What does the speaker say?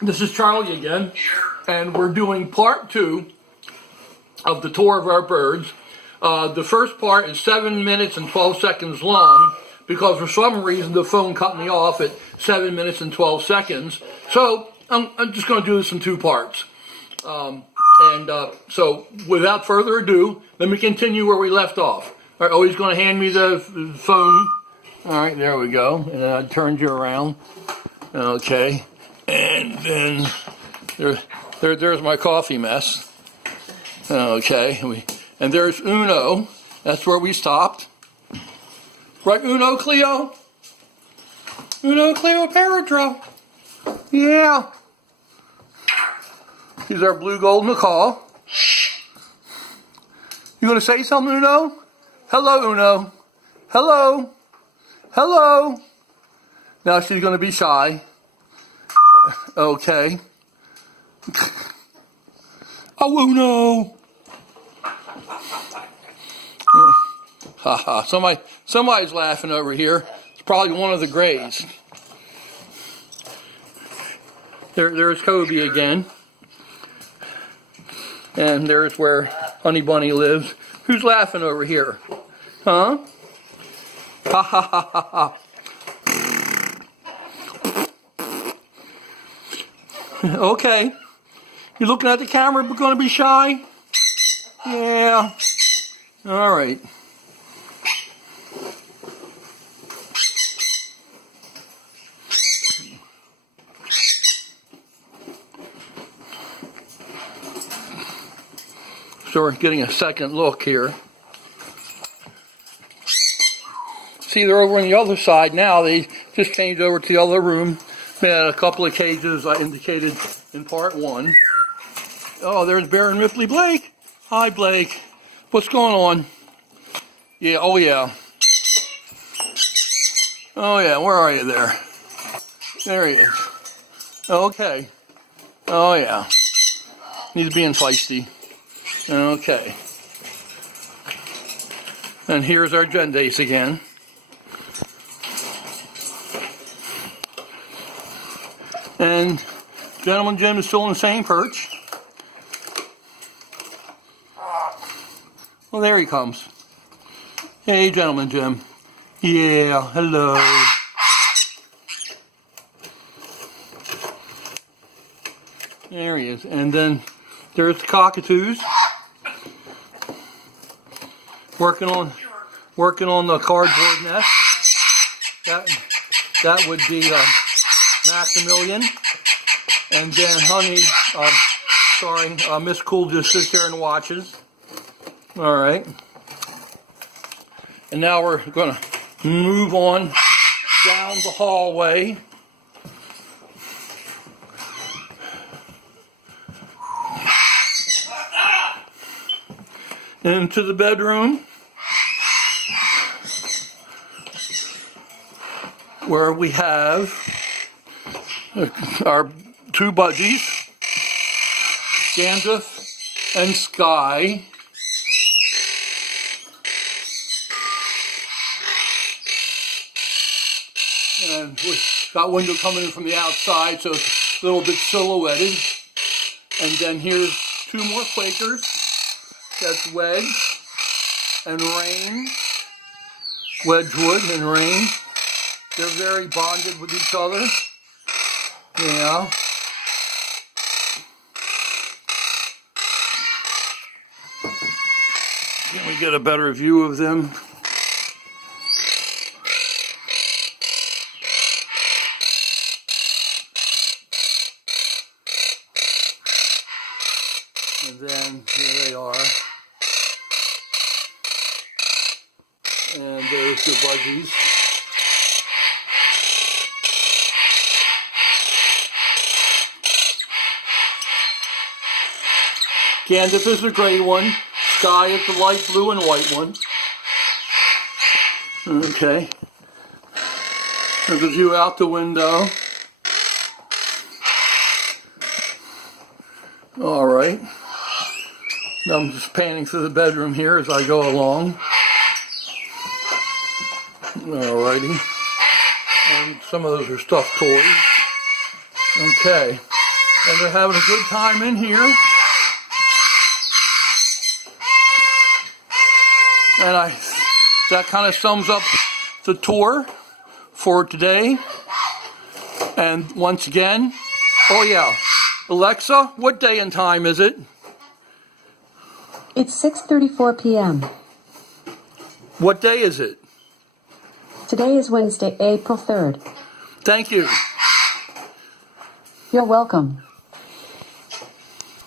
This is Charlie again, and we're doing part 2 of the tour of our birds. The first part is 7 minutes and 12 seconds long because for some reason the phone cut me off at 7 minutes and 12 seconds. So I'm just going to do this in 2 parts. So without further ado, let me continue where we left off. All right, he's going to hand me the phone. All right, there we go. And then I turned you around. Okay. And then there's my coffee mess. Okay, and there's Uno. That's where we stopped. Right, Uno Cleo? Uno Cleo Paratro. Yeah. Here's our blue gold macaw. You gonna say something, Uno? Hello, Uno. Hello. Hello. Now she's gonna be shy. Okay. Oh, Uno. Haha. Somebody's laughing over here. It's probably one of the grays. There's Kobe again. And there's where Honey Bunny lives. Who's laughing over here? Huh? Ha ha ha ha ha. Okay. You're looking at the camera, but going to be shy? Yeah. All right. So we're getting a second look here. See, they're over on the other side now. They just changed over to the other room. They had a couple of cages I indicated in part 1. Oh, there's Baron Ripley Blake. Hi, Blake. What's going on? Yeah, oh yeah. Oh yeah, where are you there? There he is. Okay. Oh yeah. He's being feisty. Okay. And here's our Gendace again. And Gentleman Jim is still in the same perch. Well, there he comes. Hey, Gentleman Jim. Yeah, hello. There he is. And then there's the cockatoos. Working on the cardboard nest. That would be Maximilian. And then Miss Cool just sits there and watches. All right. And now we're going to move on down the hallway. Into the bedroom, where we have our 2 budgies, Gandalf and Sky. And we've got window coming in from the outside, so it's a little bit silhouetted. And then here's 2 more Quakers. That's Wedge and Rain. Wedgwood and Rain. They're very bonded with each other. Yeah. Can we get a better view of them? And then here they are. And there's the budgies. Gandalf is the gray one. Sky is the light blue and white one. Okay. There's a view out the window. All right. I'm just panning through the bedroom here as I go along. Alrighty. And some of those are stuffed toys. Okay. And they're having a good time in here. And that kind of sums up the tour for today. And once again, oh yeah, Alexa, what day and time is it? It's 6:34 p.m. What day is it? Today is Wednesday, April 3rd. Thank you. You're welcome.